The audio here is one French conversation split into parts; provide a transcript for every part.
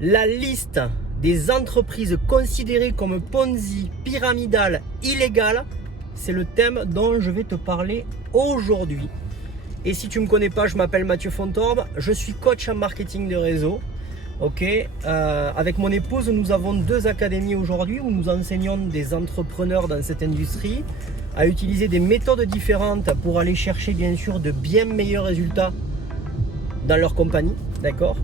La liste des entreprises considérées comme Ponzi, pyramidales, illégales, c'est le thème dont je vais te parler aujourd'hui. Et si tu ne me connais pas, je m'appelle Mathieu Fontorbe, je suis coach en marketing de réseau. Avec mon épouse, nous avons 2 académies aujourd'hui où nous enseignons des entrepreneurs dans cette industrie à utiliser des méthodes différentes pour aller chercher bien sûr de bien meilleurs résultats dans leur compagnie, d'accord ?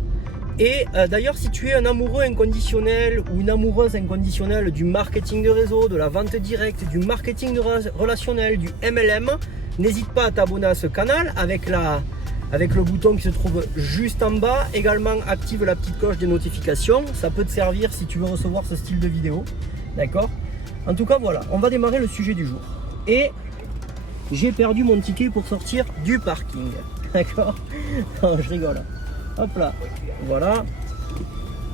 Et d'ailleurs, si tu es un amoureux inconditionnel ou une amoureuse inconditionnelle du marketing de réseau, de la vente directe, du marketing relationnel, du MLM, n'hésite pas à t'abonner à ce canal avec le bouton qui se trouve juste en bas. Également, active la petite cloche des notifications. Ça peut te servir si tu veux recevoir ce style de vidéo. D'accord ? En tout cas, voilà, on va démarrer le sujet du jour. Et j'ai perdu mon ticket pour sortir du parking. D'accord ? Non, je rigole. Hop là, voilà.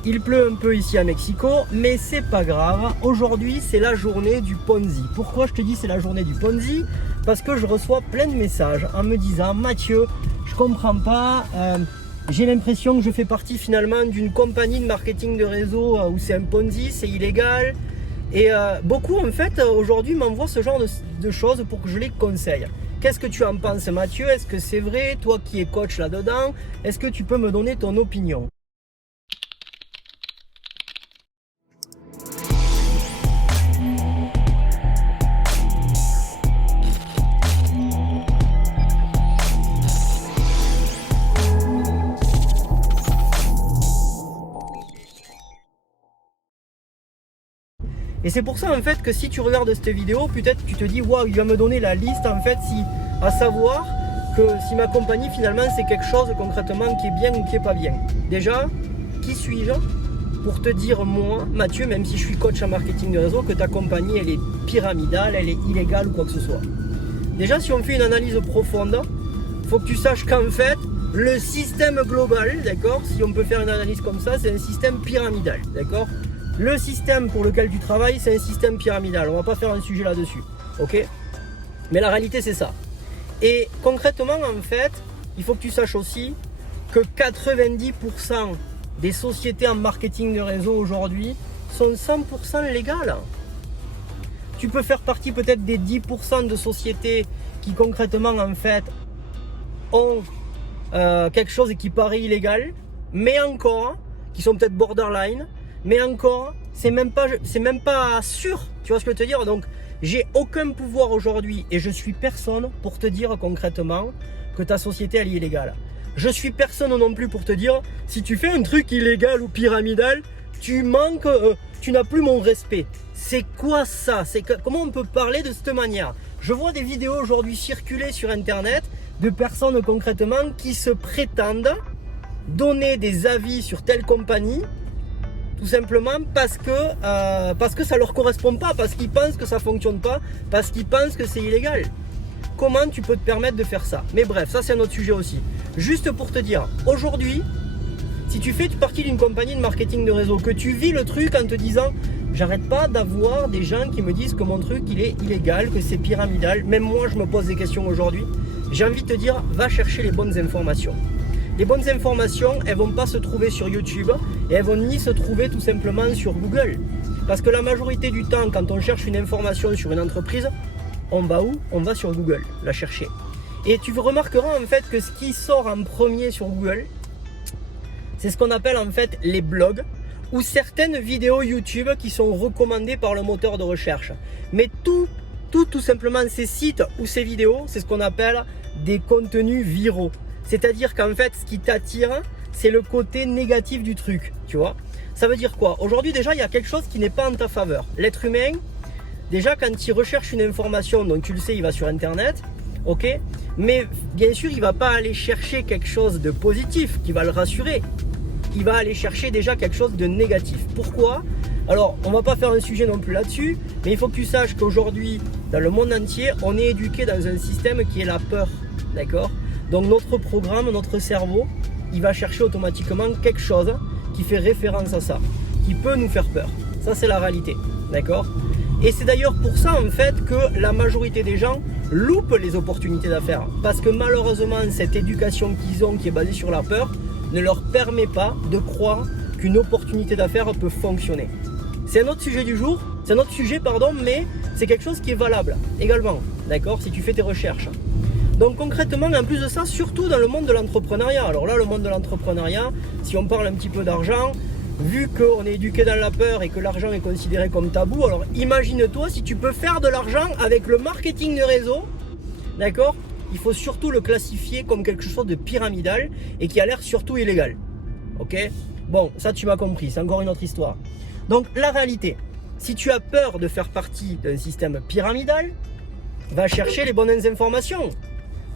Il pleut un peu ici à Mexico, mais c'est pas grave. Aujourd'hui, c'est la journée du Ponzi. Pourquoi je te dis c'est la journée du Ponzi ? Parce que je reçois plein de messages en me disant « Mathieu, je comprends pas, j'ai l'impression que je fais partie finalement d'une compagnie de marketing de réseau où c'est un Ponzi, c'est illégal. » Et beaucoup en fait aujourd'hui m'envoient ce genre de choses pour que je les conseille. Qu'est-ce que tu en penses, Mathieu? Est-ce que c'est vrai? Toi qui es coach là-dedans, est-ce que tu peux me donner ton opinion? Et c'est pour ça en fait que si tu regardes cette vidéo, peut-être tu te dis waouh, il va me donner la liste en fait, à savoir que si ma compagnie finalement c'est quelque chose concrètement qui est bien ou qui est pas bien. Déjà, qui suis-je pour te dire moi, Mathieu, même si je suis coach en marketing de réseau, que ta compagnie elle est pyramidale, elle est illégale ou quoi que ce soit. Déjà, si on fait une analyse profonde, faut que tu saches qu'en fait, le système global, d'accord, si on peut faire une analyse comme ça, c'est un système pyramidal, d'accord. Le système pour lequel tu travailles, c'est un système pyramidal. On va pas faire un sujet là-dessus, ok? Mais la réalité, c'est ça. Et concrètement, en fait, il faut que tu saches aussi que 90% des sociétés en marketing de réseau aujourd'hui sont 100% légales. Tu peux faire partie peut-être des 10% de sociétés qui concrètement, en fait, ont quelque chose qui paraît illégal, mais encore, qui sont peut-être borderline, mais encore, c'est même pas sûr, tu vois ce que je veux te dire. Donc, j'ai aucun pouvoir aujourd'hui et je suis personne pour te dire concrètement que ta société elle est illégale. Je suis personne non plus pour te dire si tu fais un truc illégal ou pyramidal, tu manques, tu n'as plus mon respect. C'est quoi ça? Comment on peut parler de cette manière? Je vois des vidéos aujourd'hui circuler sur internet de personnes concrètement qui se prétendent donner des avis sur telle compagnie. Tout simplement parce que ça leur correspond pas, parce qu'ils pensent que ça fonctionne pas, parce qu'ils pensent que c'est illégal. Comment tu peux te permettre de faire ça? Mais bref, ça c'est un autre sujet aussi. Juste pour te dire, aujourd'hui, si tu fais partie d'une compagnie de marketing de réseau, que tu vis le truc en te disant j'arrête pas d'avoir des gens qui me disent que mon truc il est illégal, que c'est pyramidal, même moi je me pose des questions aujourd'hui, j'ai envie de te dire, va chercher les bonnes informations. Les bonnes informations, elles ne vont pas se trouver sur YouTube et elles vont ni se trouver tout simplement sur Google. Parce que la majorité du temps, quand on cherche une information sur une entreprise, on va où? On va sur Google la chercher. Et tu remarqueras en fait que ce qui sort en premier sur Google, c'est ce qu'on appelle en fait les blogs ou certaines vidéos YouTube qui sont recommandées par le moteur de recherche. Mais tout simplement ces sites ou ces vidéos, c'est ce qu'on appelle des contenus viraux. C'est-à-dire qu'en fait, ce qui t'attire, c'est le côté négatif du truc, tu vois. Ça veut dire quoi? Aujourd'hui, déjà, il y a quelque chose qui n'est pas en ta faveur. L'être humain, déjà, quand il recherche une information, donc tu le sais, il va sur Internet, ok? Mais bien sûr, il ne va pas aller chercher quelque chose de positif qui va le rassurer. Il va aller chercher déjà quelque chose de négatif. Pourquoi? Alors, on ne va pas faire un sujet non plus là-dessus, mais il faut que tu saches qu'aujourd'hui, dans le monde entier, on est éduqué dans un système qui est la peur, d'accord? Donc notre programme, notre cerveau, il va chercher automatiquement quelque chose qui fait référence à ça, qui peut nous faire peur. Ça, c'est la réalité, d'accord? Et c'est d'ailleurs pour ça, en fait, que la majorité des gens loupent les opportunités d'affaires. Parce que malheureusement, cette éducation qu'ils ont, qui est basée sur la peur, ne leur permet pas de croire qu'une opportunité d'affaires peut fonctionner. C'est un autre sujet du jour, c'est un autre sujet, pardon, mais c'est quelque chose qui est valable également, d'accord, si tu fais tes recherches. Donc concrètement, en plus de ça, surtout dans le monde de l'entrepreneuriat. Alors là, le monde de l'entrepreneuriat, si on parle un petit peu d'argent, vu qu'on est éduqué dans la peur et que l'argent est considéré comme tabou, alors imagine-toi si tu peux faire de l'argent avec le marketing de réseau, d'accord, il faut surtout le classifier comme quelque chose de pyramidal et qui a l'air surtout illégal. Ok? Bon, ça tu m'as compris, c'est encore une autre histoire. Donc la réalité, si tu as peur de faire partie d'un système pyramidal, va chercher les bonnes informations.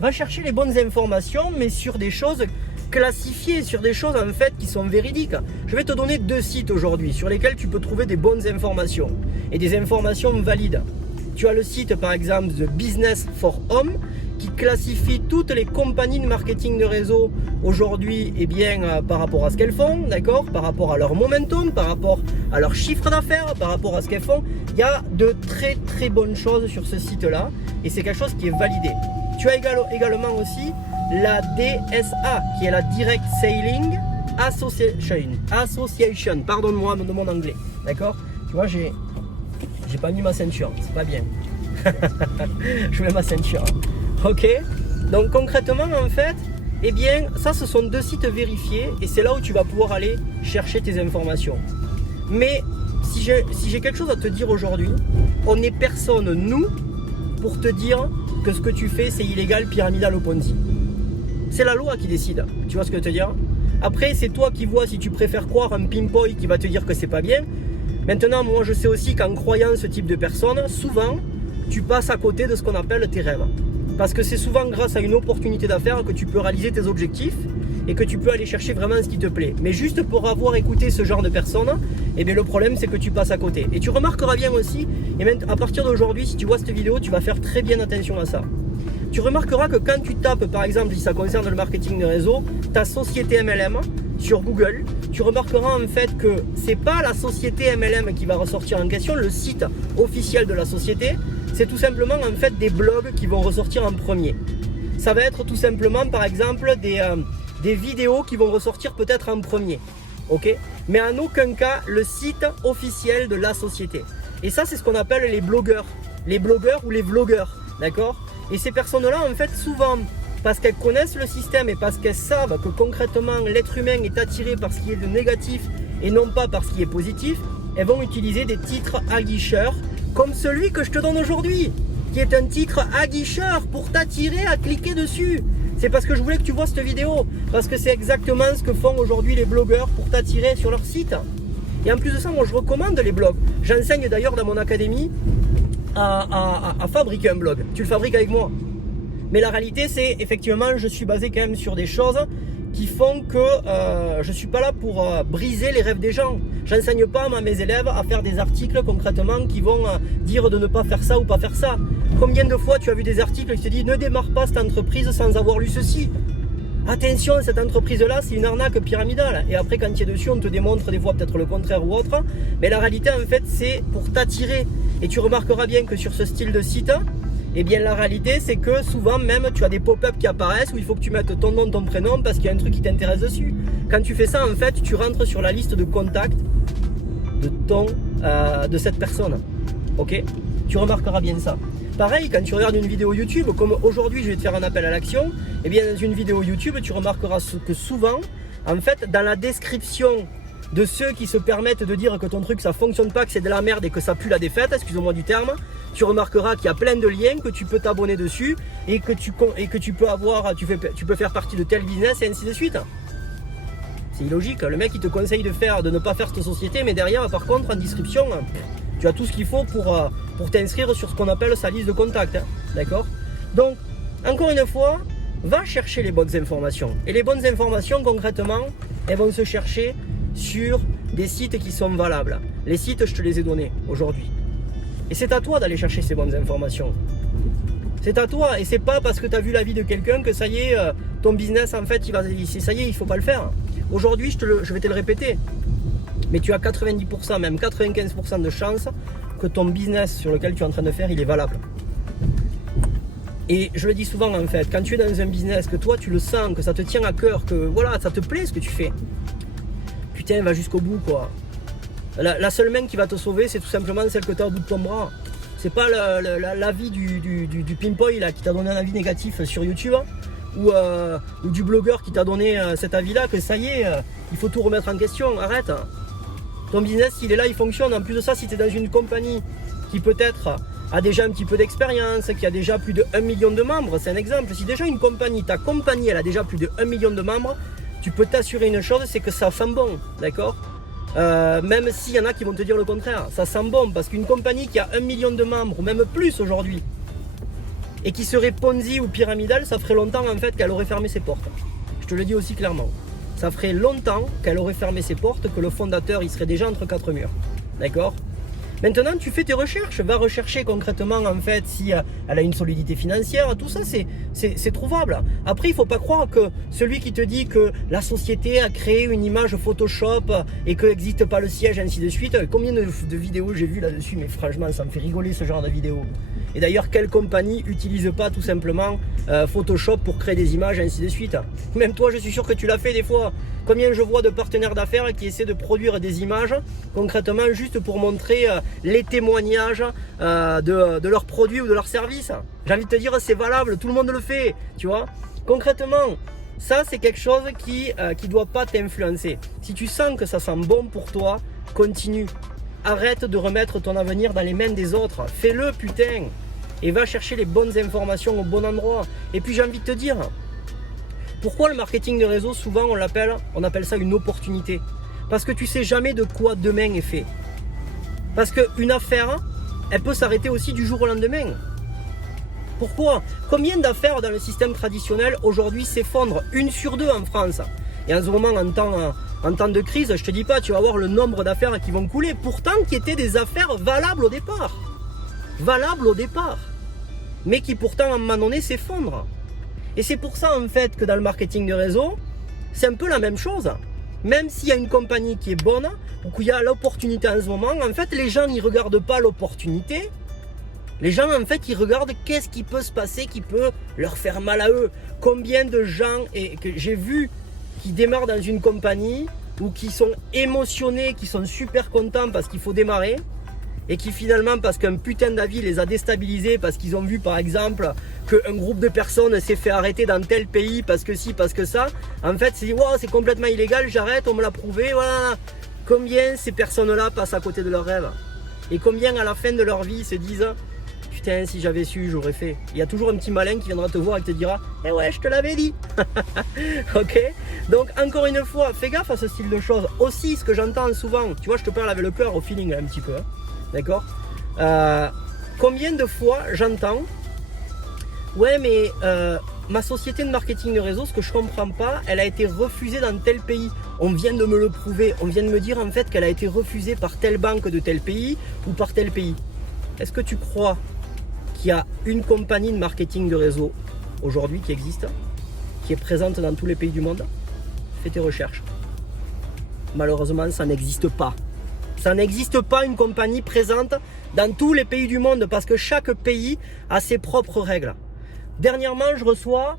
Va chercher les bonnes informations, mais sur des choses classifiées, sur des choses en fait qui sont véridiques. Je vais te donner 2 sites aujourd'hui sur lesquels tu peux trouver des bonnes informations et des informations valides. Tu as le site par exemple de Business for Home qui classifie toutes les compagnies de marketing de réseau aujourd'hui par rapport à ce qu'elles font, d'accord, par rapport à leur momentum, par rapport à leur chiffre d'affaires, par rapport à ce qu'elles font. Il y a de très très bonnes choses sur ce site-là et c'est quelque chose qui est validé. Tu as également aussi la DSA qui est la Direct Selling Association, pardonne-moi de mon anglais, d'accord. Tu vois, j'ai pas mis ma ceinture, c'est pas bien. Je mets ma ceinture. Ok, donc concrètement en fait, eh bien ça ce sont 2 sites vérifiés et c'est là où tu vas pouvoir aller chercher tes informations. Mais si j'ai quelque chose à te dire aujourd'hui, on n'est personne, nous, pour te dire que ce que tu fais c'est illégal, pyramidal ou Ponzi. C'est la loi qui décide, tu vois ce que je veux te dire. Après c'est toi qui vois si tu préfères croire un pimpoy qui va te dire que c'est pas bien. Maintenant moi je sais aussi qu'en croyant ce type de personnes, souvent tu passes à côté de ce qu'on appelle tes rêves. Parce que c'est souvent grâce à une opportunité d'affaires que tu peux réaliser tes objectifs et que tu peux aller chercher vraiment ce qui te plaît. Mais juste pour avoir écouté ce genre de personnes, eh bien le problème c'est que tu passes à côté. Et tu remarqueras bien aussi, et même à partir d'aujourd'hui, si tu vois cette vidéo, tu vas faire très bien attention à ça. Tu remarqueras que quand tu tapes, par exemple, si ça concerne le marketing de réseau, ta société MLM sur Google, tu remarqueras en fait que c'est pas la société MLM qui va ressortir en question, le site officiel de la société. C'est tout simplement en fait des blogs qui vont ressortir en premier. Ça va être tout simplement par exemple des vidéos qui vont ressortir peut-être en premier. Ok, mais en aucun cas le site officiel de la société. Et ça c'est ce qu'on appelle les blogueurs ou les vlogueurs, d'accord. Et ces personnes-là en fait souvent, parce qu'elles connaissent le système et parce qu'elles savent que concrètement l'être humain est attiré par ce qui est de négatif et non pas par ce qui est positif, elles vont utiliser des titres aguicheurs comme celui que je te donne aujourd'hui, qui est un titre aguicheur pour t'attirer à cliquer dessus. C'est parce que je voulais que tu vois cette vidéo, parce que c'est exactement ce que font aujourd'hui les blogueurs pour t'attirer sur leur site. Et en plus de ça, moi je recommande les blogs. J'enseigne d'ailleurs dans mon académie à fabriquer un blog. Tu le fabriques avec moi. Mais la réalité c'est, effectivement, je suis basé quand même sur des choses qui font que je ne suis pas là pour briser les rêves des gens. J'enseigne pas à mes élèves à faire des articles concrètement qui vont dire de ne pas faire ça ou pas faire ça. Combien de fois tu as vu des articles qui te disent ne démarre pas cette entreprise sans avoir lu ceci. Attention, cette entreprise-là, c'est une arnaque pyramidale. Et après, quand tu es dessus, on te démontre des fois peut-être le contraire ou autre. Mais la réalité, en fait, c'est pour t'attirer. Et tu remarqueras bien que sur ce style de site, eh bien la réalité c'est que souvent même tu as des pop-up qui apparaissent où il faut que tu mettes ton nom, ton prénom parce qu'il y a un truc qui t'intéresse dessus. Quand tu fais ça en fait tu rentres sur la liste de contacts de cette personne. Ok, tu remarqueras bien ça. Pareil quand tu regardes une vidéo YouTube, comme aujourd'hui je vais te faire un appel à l'action, et bien dans une vidéo YouTube tu remarqueras que souvent en fait dans la description de ceux qui se permettent de dire que ton truc ça fonctionne pas, que c'est de la merde et que ça pue la défaite, excusez-moi du terme, tu remarqueras qu'il y a plein de liens, que tu peux t'abonner dessus et que tu peux faire partie de tel business et ainsi de suite. C'est illogique, le mec il te conseille de ne pas faire cette société, mais derrière par contre en description tu as tout ce qu'il faut pour t'inscrire sur ce qu'on appelle sa liste de contacts, hein, d'accord. Donc encore une fois, va chercher les bonnes informations. Et les bonnes informations concrètement, elles vont se chercher sur des sites qui sont valables. Les sites, je te les ai donnés aujourd'hui. Et c'est à toi d'aller chercher ces bonnes informations. C'est à toi. Et c'est pas parce que tu as vu l'avis de quelqu'un que ça y est, ton business en fait, ça y est, il faut pas le faire. Aujourd'hui, je vais te le répéter. Mais tu as 90%, même 95% de chance que ton business sur lequel tu es en train de faire, il est valable. Et je le dis souvent en fait, quand tu es dans un business, que toi tu le sens, que ça te tient à cœur, que voilà, ça te plaît ce que tu fais, putain, va jusqu'au bout, quoi. La seule main qui va te sauver, c'est tout simplement celle que tu as au bout de ton bras. C'est pas l'avis du pimpoy là, qui t'a donné un avis négatif sur YouTube, ou du blogueur qui t'a donné cet avis-là, que ça y est, il faut tout remettre en question. Arrête. Ton business, il est là, il fonctionne. En plus de ça, si tu es dans une compagnie qui peut-être a déjà un petit peu d'expérience, qui a déjà plus de 1 million de membres, c'est un exemple. Si déjà une compagnie, ta compagnie, elle a déjà plus de 1 million de membres, tu peux t'assurer une chose, c'est que ça sent bon, d'accord? Même s'il y en a qui vont te dire le contraire, ça sent bon, parce qu'une compagnie qui a 1 million de membres, ou même plus aujourd'hui, et qui serait Ponzi ou pyramidale, ça ferait longtemps en fait qu'elle aurait fermé ses portes. Je te le dis aussi clairement. Ça ferait longtemps qu'elle aurait fermé ses portes, que le fondateur il serait déjà entre quatre murs. D'accord? Maintenant, tu fais tes recherches, va rechercher concrètement en fait si elle a une solidité financière, tout ça c'est trouvable. Après, il ne faut pas croire que celui qui te dit que la société a créé une image Photoshop et que n'existe pas le siège, ainsi de suite. Combien de vidéos j'ai vues là-dessus, mais franchement, ça me fait rigoler ce genre de vidéos. Et d'ailleurs, quelle compagnie n'utilise pas tout simplement Photoshop pour créer des images, ainsi de suite? Même toi, je suis sûr que tu l'as fait des fois. Combien je vois de partenaires d'affaires qui essaient de produire des images concrètement juste pour montrer les témoignages de leurs produits ou de leurs services. J'ai envie de te dire, c'est valable, tout le monde le fait, tu vois. Concrètement, ça c'est quelque chose qui ne doit pas t'influencer. Si tu sens que ça sent bon pour toi, continue. Arrête de remettre ton avenir dans les mains des autres. Fais-le, putain. Et va chercher les bonnes informations au bon endroit. Et puis j'ai envie de te dire, pourquoi le marketing de réseau, souvent on appelle ça une opportunité? Parce que tu sais jamais de quoi demain est fait. Parce qu'une affaire, elle peut s'arrêter aussi du jour au lendemain. Pourquoi? Combien d'affaires dans le système traditionnel aujourd'hui s'effondrent? 1 sur 2 en France. Et en ce moment, en temps de crise, je te dis pas, tu vas voir le nombre d'affaires qui vont couler. Pourtant, qui étaient des affaires valables au départ. Valables au départ. Mais qui pourtant, à un moment donné, s'effondrent. Et c'est pour ça, en fait, que dans le marketing de réseau, c'est un peu la même chose. Même s'il y a une compagnie qui est bonne, ou qu'il y a l'opportunité en ce moment, en fait, les gens n'y regardent pas l'opportunité. Les gens, en fait, ils regardent qu'est-ce qui peut se passer, qui peut leur faire mal à eux. Combien de gens que j'ai vu qui démarrent dans une compagnie, ou qui sont émotionnés, qui sont super contents parce qu'il faut démarrer, et qui finalement, parce qu'un putain d'avis les a déstabilisés, parce qu'ils ont vu par exemple qu'un groupe de personnes s'est fait arrêter dans tel pays, parce que si, parce que ça, en fait c'est wow, c'est complètement illégal, j'arrête, on me l'a prouvé, voilà. Combien ces personnes-là passent à côté de leurs rêves? Et combien à la fin de leur vie se disent putain, si j'avais su, j'aurais fait. Il y a toujours un petit malin qui viendra te voir et te dira eh ouais, je te l'avais dit. Ok? Donc encore une fois, fais gaffe à ce style de choses. Aussi, ce que j'entends souvent, tu vois, je te parle avec le cœur au feeling là, un petit peu, hein. D'accord? Combien de fois j'entends ouais, mais ma société de marketing de réseau, ce que je comprends pas, elle a été refusée dans tel pays. On vient de me le prouver, on vient de me dire en fait qu'elle a été refusée par telle banque de tel pays ou par tel pays. Est-ce que tu crois qu'il y a une compagnie de marketing de réseau aujourd'hui qui existe, qui est présente dans tous les pays du monde? Fais tes recherches. Malheureusement, ça n'existe pas. Ça n'existe pas une compagnie présente dans tous les pays du monde parce que chaque pays a ses propres règles. Dernièrement, je reçois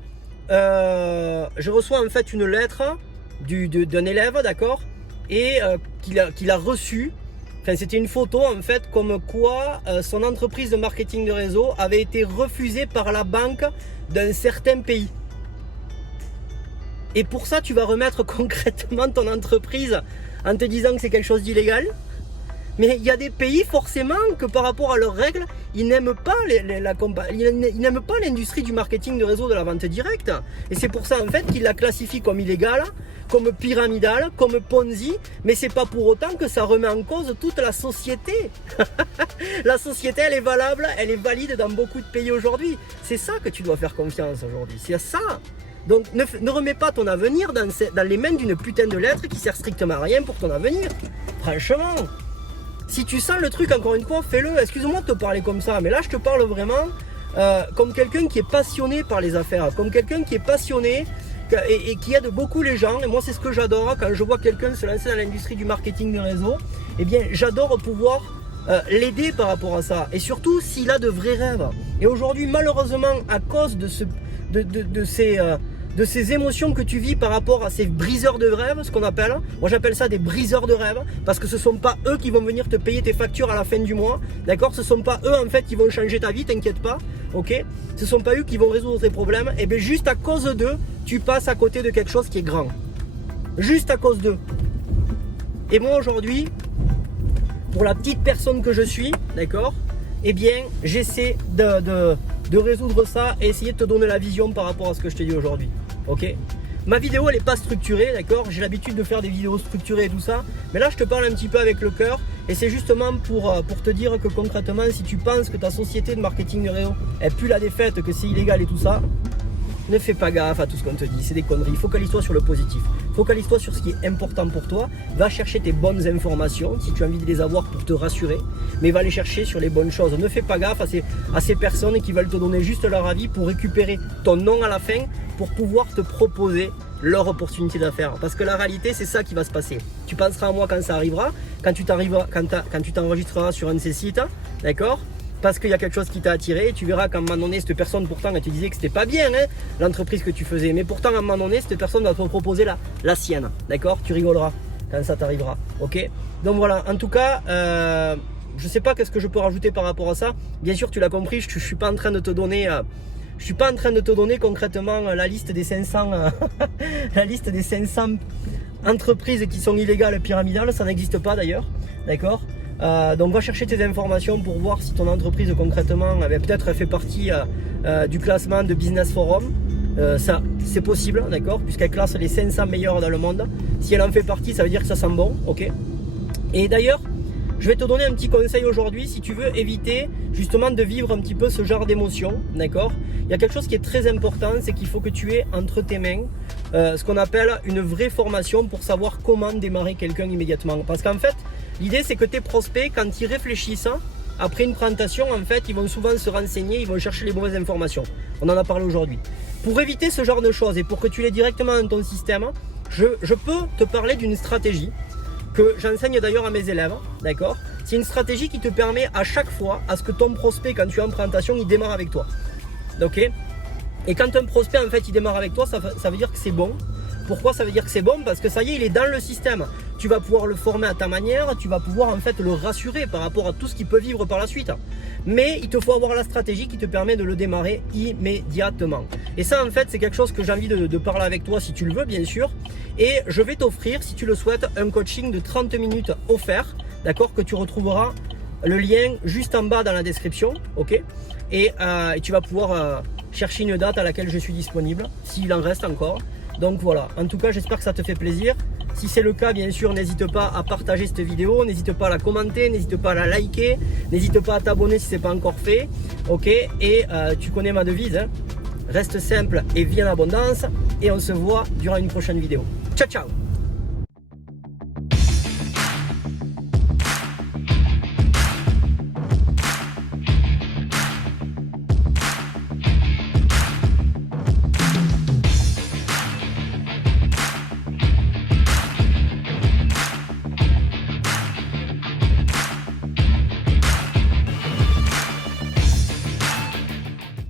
en fait une lettre d'un élève, d'accord, et qu'il a reçu. Enfin, c'était une photo en fait comme quoi son entreprise de marketing de réseau avait été refusée par la banque d'un certain pays. Et pour ça, tu vas remettre concrètement ton entreprise en te disant que c'est quelque chose d'illégal. Mais il y a des pays forcément que par rapport à leurs règles, ils n'aiment pas ils n'aiment pas l'industrie du marketing de réseau de la vente directe. Et c'est pour ça en fait qu'ils la classifient comme illégale, comme pyramidale, comme Ponzi. Mais c'est pas pour autant que ça remet en cause toute la société. La société, elle est valable, elle est valide dans beaucoup de pays aujourd'hui. C'est ça que tu dois faire confiance aujourd'hui. C'est ça. Donc ne remets pas ton avenir dans les mains d'une putain de lettre qui sert strictement à rien pour ton avenir. Franchement. Si tu sens le truc, encore une fois, fais-le. Excuse-moi de te parler comme ça, mais là je te parle vraiment comme quelqu'un qui est passionné par les affaires, comme quelqu'un qui est passionné et qui aide beaucoup les gens. Et moi c'est ce que j'adore quand je vois quelqu'un se lancer dans l'industrie du marketing de réseau. Eh bien j'adore pouvoir l'aider par rapport à ça. Et surtout s'il a de vrais rêves. Et aujourd'hui malheureusement à cause de de ces émotions que tu vis par rapport à ces briseurs de rêve, ce qu'on appelle. Moi j'appelle ça des briseurs de rêve, parce que ce ne sont pas eux qui vont venir te payer tes factures à la fin du mois, d'accord? Ce ne sont pas eux en fait qui vont changer ta vie, t'inquiète pas, ok? Ce ne sont pas eux qui vont résoudre tes problèmes, et bien juste à cause d'eux, tu passes à côté de quelque chose qui est grand. Juste à cause d'eux. Et moi aujourd'hui, pour la petite personne que je suis, d'accord? Eh bien j'essaie de résoudre ça et essayer de te donner la vision par rapport à ce que je te dis aujourd'hui. Ok, ma vidéo elle n'est pas structurée, d'accord? J'ai l'habitude de faire des vidéos structurées et tout ça, mais là je te parle un petit peu avec le cœur et c'est justement pour te dire que concrètement, si tu penses que ta société de marketing de réseau elle pue la défaite, que c'est illégal et tout ça, ne fais pas gaffe à tout ce qu'on te dit, c'est des conneries. Focalise-toi sur le positif, focalise-toi sur ce qui est important pour toi, va chercher tes bonnes informations si tu as envie de les avoir pour te rassurer, mais va les chercher sur les bonnes choses. Ne fais pas gaffe à ces personnes qui veulent te donner juste leur avis pour récupérer ton nom à la fin, pour pouvoir te proposer leur opportunité d'affaires. Parce que la réalité, c'est ça qui va se passer. Tu penseras à moi quand ça arrivera, quand tu t'enregistreras sur un de ces sites, d'accord? Parce qu'il y a quelque chose qui t'a attiré, et tu verras qu'à un moment donné, cette personne, pourtant, elle te disait que c'était pas bien, hein, l'entreprise que tu faisais. Mais pourtant, à un moment donné, cette personne va te proposer la sienne, d'accord? Tu rigoleras quand ça t'arrivera, ok? Donc voilà, en tout cas, je sais pas qu'est-ce que je peux rajouter par rapport à ça. Bien sûr, tu l'as compris, je suis pas en train de te donner... je suis pas en train de te donner concrètement la liste des 500, la liste des 500 entreprises qui sont illégales pyramidales, ça n'existe pas d'ailleurs, d'accord? Donc va chercher tes informations pour voir si ton entreprise concrètement peut-être fait partie du classement de Business Forum. Ça c'est possible, d'accord, puisqu'elle classe les 500 meilleurs dans le monde. Si elle en fait partie, ça veut dire que ça sent bon, ok. Et d'ailleurs, je vais te donner un petit conseil aujourd'hui si tu veux éviter justement de vivre un petit peu ce genre d'émotion, d'accord. Il y a quelque chose qui est très important, c'est qu'il faut que tu aies entre tes mains ce qu'on appelle une vraie formation pour savoir comment démarrer quelqu'un immédiatement. Parce qu'en fait, l'idée c'est que tes prospects, quand ils réfléchissent après une présentation, en fait, ils vont souvent se renseigner, ils vont chercher les mauvaises informations. On en a parlé aujourd'hui. Pour éviter ce genre de choses et pour que tu l'aies directement dans ton système, je peux te parler d'une stratégie que j'enseigne d'ailleurs à mes élèves, d'accord? C'est une stratégie qui te permet à chaque fois à ce que ton prospect, quand tu es en présentation, il démarre avec toi. Ok? Et quand un prospect en fait il démarre avec toi, ça veut dire que c'est bon. Pourquoi ça veut dire que c'est bon? Parce que ça y est, il est dans le système. Tu vas pouvoir le former à ta manière, tu vas pouvoir en fait le rassurer par rapport à tout ce qu'il peut vivre par la suite. Mais il te faut avoir la stratégie qui te permet de le démarrer immédiatement. Et ça en fait c'est quelque chose que j'ai envie de parler avec toi si tu le veux bien sûr. Et je vais t'offrir, si tu le souhaites, un coaching de 30 minutes offert, d'accord, que tu retrouveras le lien juste en bas dans la description, ok. Et tu vas pouvoir chercher une date à laquelle je suis disponible, s'il en reste encore. Donc voilà, en tout cas j'espère que ça te fait plaisir. Si c'est le cas, bien sûr, n'hésite pas à partager cette vidéo, n'hésite pas à la commenter, n'hésite pas à la liker, n'hésite pas à t'abonner si ce n'est pas encore fait, ok. Et tu connais ma devise, hein. Reste simple et vis en abondance, et on se voit durant une prochaine vidéo. Ciao ciao.